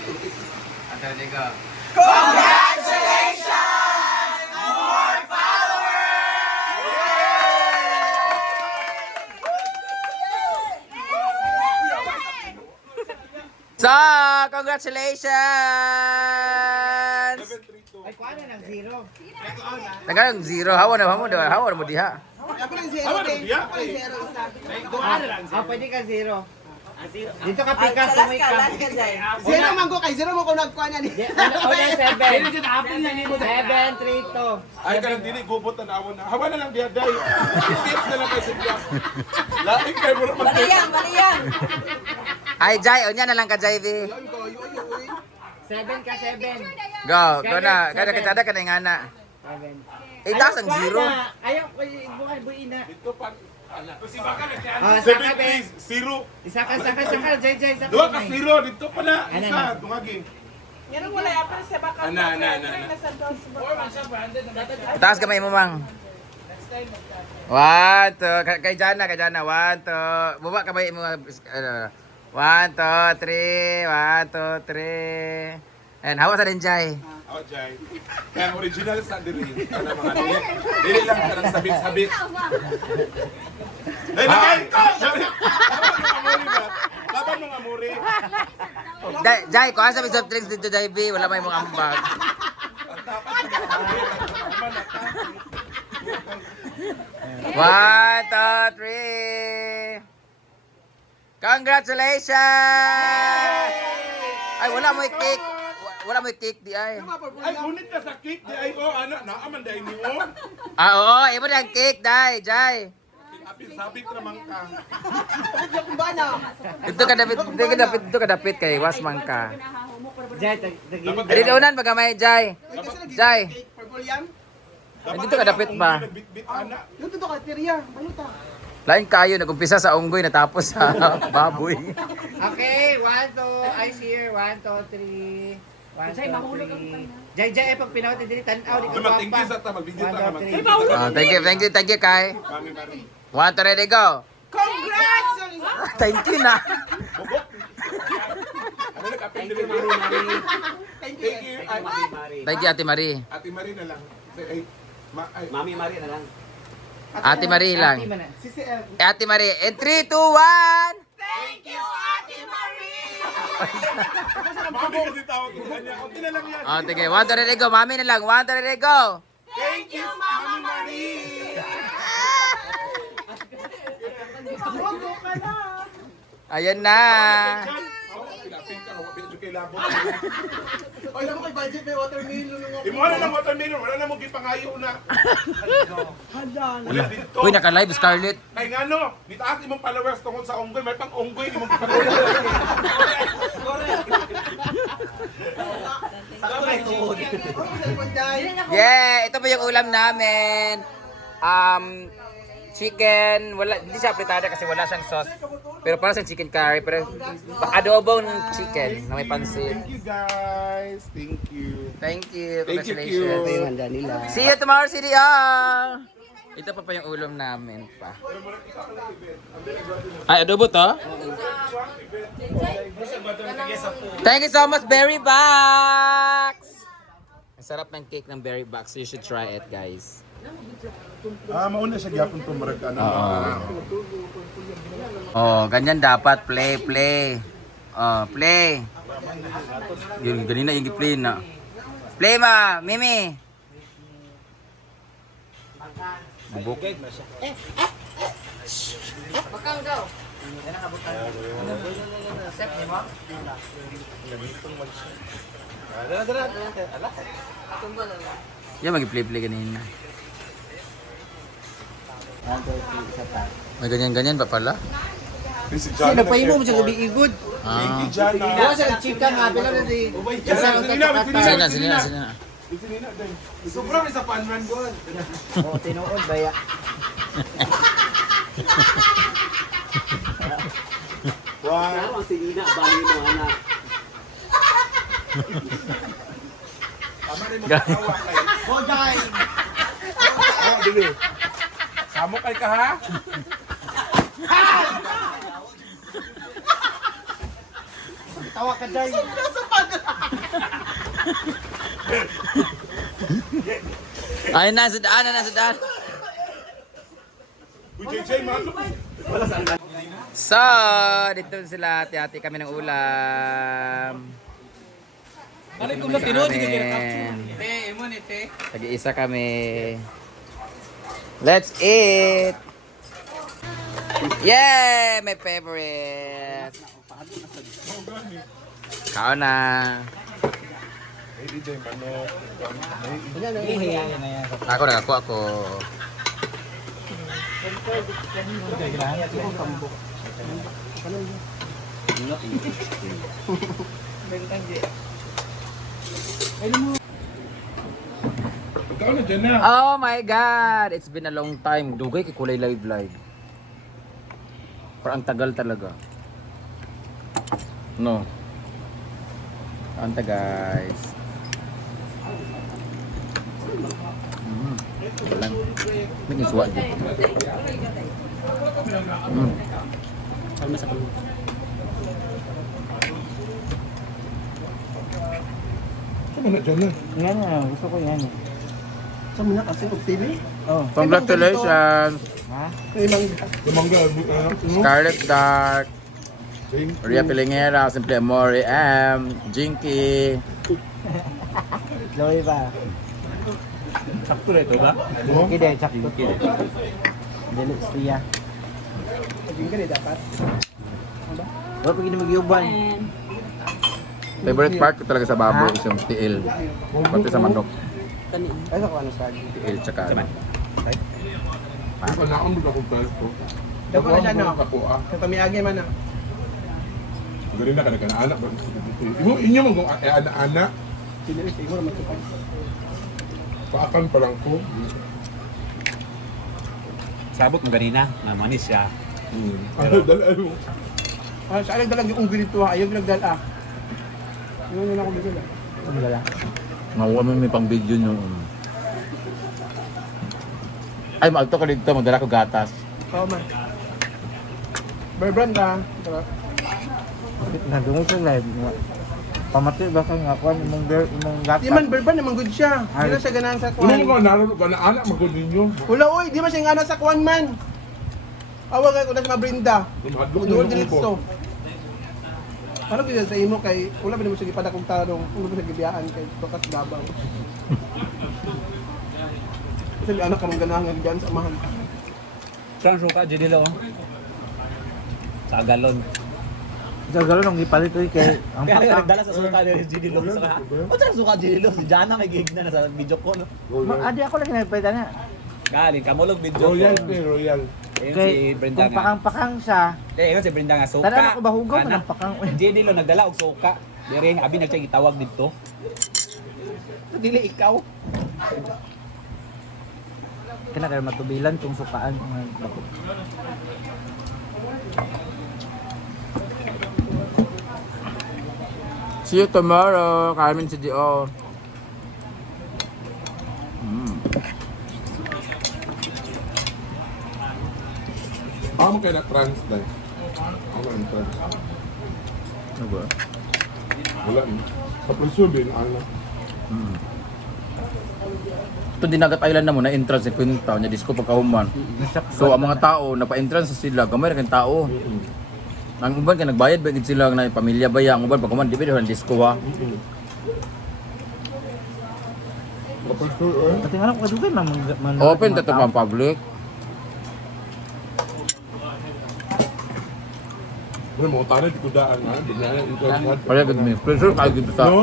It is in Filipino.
Ate Rodrigo. So, congratulations! Ay, kuha na ng zero. Nagkaroon zero. Hawa na mo diha. Hawa na mo diha. Ako lang zero. Ako lang zero isa. Ah, pwede ka zero. Dito ka Ay, pikas, sa tumoy ka. Zero man ko kay zero mo ko nagkuha niya ni. Una, seven. Seven, three, two. Ay, ka lang dili, gubot na naawon na. Hawa na lang diya, day. Tips na lang kayo sa diya. Laing kayo mo na mag Baliyang, baliyang. Ay, Jai. Unya na lang ka, Jai, V. Seven ka, seven. Go. Go na. Kada kita ka na yung ana. Seven. Eh, taas ang Kuha zero. Ayaw, bukan, buin na. Dito pa. Ala. Ah, Seven saka, Ben. days, zero. Isa ka, isa ka, isa ka, Jay, Jay, isa ka. Dua ka zero, dito pa na. Ano Isa, na? tungagi. Yan ang wala, pero sa baka. Ana, ana, ana, ana. Taas kamay mo, mang. One, two. Kay Jana, kay Jana. One, two. Baba kamay mo. One, two, three. One, two, three. And hawa sa din, Jai. Oh, Jai. Kaya ang original sa diri. Ano mga dili. Dili lang ka ng sabit-sabit. Dahil na kayo! Laban mga amuri ba? Laban mga amuri. Jai, Jai, kuha sa soft drinks dito, Jai B. Wala may mga ambag. One, two, three. Congratulations! Ay, wala mo yung cake. Wa- Wala yung cake di ay. Ay, ngunit na sa cake di ay oh, anak, naaman dahil ni oh. Ah, oo, iba na yung cake, Dai, Jai. Apil sabit naman ka. Yung bana. Dito ka dapit, dito ka dapit, dito ka dapit kay Wasman ka. Jay, Dali daunan pagkamay, Jay. Jai. Purple yan. Ay, dito ka dapit ba? Totoo ka teriya. Ano ta? Lain kayo, nagumpisa sa unggoy, natapos sa baboy. Okay, one, two, eyes here, one, two, three. One, two, three. Jay, Jay, eh, pag pinawat dili tanaw, di ka Naman, thank you sa ta, magbigay One, ta ka two, three. mag- Ah, thank you, thank you, thank you, Kai. Mami, mami. One, two, ready, go. Congrats! Thank you na. Bubok. Ano na kapil dili Mari, Thank you. Thank you. Ay, Thank you, Ate Marie. Ate Marie na lang. Ay, ma, ay, Mami Mari na lang. Ate Marie lang. Ate Marie, in 3, 2, 1. Mami kasi Oh, sige, one, two, ready, go. Mami na lang, one, two, ready, go. Thank you, Mami Marie. Ayan na. Oh, pinapin ka. Pinapin kay labo. Oy, naman kay budget may watermelon nung ako. Imo na lang watermelon. Wala na mo gipangayo na. Wala dito. Uy, naka-live, Scarlett. Kay nga no, nitaas imong followers tungkol sa unggoy, may pang unggoy imong gipangayo. Dahil? Yeah, ito po yung ulam namin. Um, chicken, wala, hindi siya fritada kasi wala siyang sauce. Pero para sa chicken curry, pero adobong chicken na may pansit. Thank you guys. Thank you. Thank you. Thank you, Congratulations. Q. handa nila. See you tomorrow, CDR! Ito pa pa yung ulam namin pa. Ay, adobo to? Thank you so much, Berry Box! Ang sarap ng cake ng Berry Box. You should try it, guys. Ah, mauna siya gyapon to marag ano. Oh, ganyan dapat. Play, play. Oh, play. Yun, ganina yung play na. Play ma, Mimi. Bubok. Yan, mag-play-play ganina. May ganyan-ganyan pa pala? Si Sino pa mo sa gabi igod? Ah. Jana. Wala sa chika nga, bila na di. Isa ang Sino na, tatakata. sino na, sino na. Sobrang isa fan man ko. O, tinuod, baya. Wow. Pero ang sinina, bali mo anak. Tama rin mo patawa kay. Boday! Ah, dili. Samo kay ka ha? Tawa ka, Day. Nasa pag Ay, nasa daan, nasa daan. Uy, JJ, mato. So, dito sila, tiyati kami ng ulam. Yung ulam tinuod? Te, imo ni te. Tag-iisa kami. Let's eat! Yay! My favorite! Kao na! Hey, DJ, manok. Ako nakakuha ko. Ikaw na dyan na. Oh my God! It's been a long time. Dugay kay kulay live live. Pero ang tagal talaga. No. Anta guys. Mm. Walang. May iswa dyan. Mm. Saan na dyan na? Yan na, gusto ko yan. Sa mga kasi kung sili. Oh. Congratulations! Lumangga, anak mo. Scarlet Dark. Ria Pilingera, Simple Amore, M, Jinky. Chloe pa. Sakto na ito ba? Mo? Kide, sakto. Dili, siya. Naging ka dapat. Wala pa mag-yuban. Favorite part ko talaga sa baboy is yung tiil. Pati sa manok. Ay, sa ano sa Tiil tsaka ano. Ang kanaan mo na kung tayo ko. Daw ko na siya, no? Ako ah. Sa pamiagi man na. Galing na ka na anak? Imo inyo mo kung eh, ana-ana. Sili, sili mo naman sa Paakan pa lang ko. Sabot mo ganina, namanis siya. Hmm. Ano, dala ano. Ah, sa alag dalag yung ungwilito ha. Ayaw nagdala. Yun yun ako bigla. Makuha mo may pang video nyo. Ay, magto ko dito, magdala ko gatas. Oo man. Berbrand ka. Diba? Nandungo sa live. Pamati ba kang ako imong girl imong Di man berbrand naman good siya. Di na siya ganahan sa Ano mo kuwan. ka naroon ka na anak magod ninyo. Wala oy, di man siya nga sa kuwan man. Awag ako na sa mga brinda. Dumadlok Doon na din yung ito. ko. Ano kaya sa imo kay wala ba naman siya gipada kong tarong, wala ba siya gibiyaan kay bakas babaw. Kasi anak ka mong ganahan nga diyan sa amahan. Saan suka, Jidilo? Sa galon. Sa galo nang ipalit ko kay ang paka. nagdala sa suka ni Jidilo. Sa O saan suka, Jidilo? Si Jana may gig na sa video ko. No? Ma- Adi ako lang nagpalitan na. Galing, kamulog video ko. Royal eh, royal. Ayun si Kay Brenda kung nga. pakang-pakang siya, Eh, ayun si Brenda nga, suka. Tara na ko bahugaw Ana. ka ng pakang. Jidilo nagdala og suka. Dire, abi na siya gitawag dito. Dili ikaw. Kana kay matubilan kung sukaan ang bako. See you tomorrow, Carmen si Dio. Ako kayo na-trans na. Ako na trans Ano ba? Wala eh. Sa presyo din, ano. Mm. Ito Dinagat Island na mo na entrance ni Quinta nya disco pagkahuman. So ang mga tao napa-entrance sila, gamay ra kay tao. Ang uban kay nagbayad ba gid sila na pamilya ba ya, ang uban pagkahuman di ba disco ha. Sa presyo eh. Pati nga kadugay man man. Open ta to pang public. May mga tanay, di ko daan ha. Ganyan, ito. Kaya gid mi. Pressure kay gid sa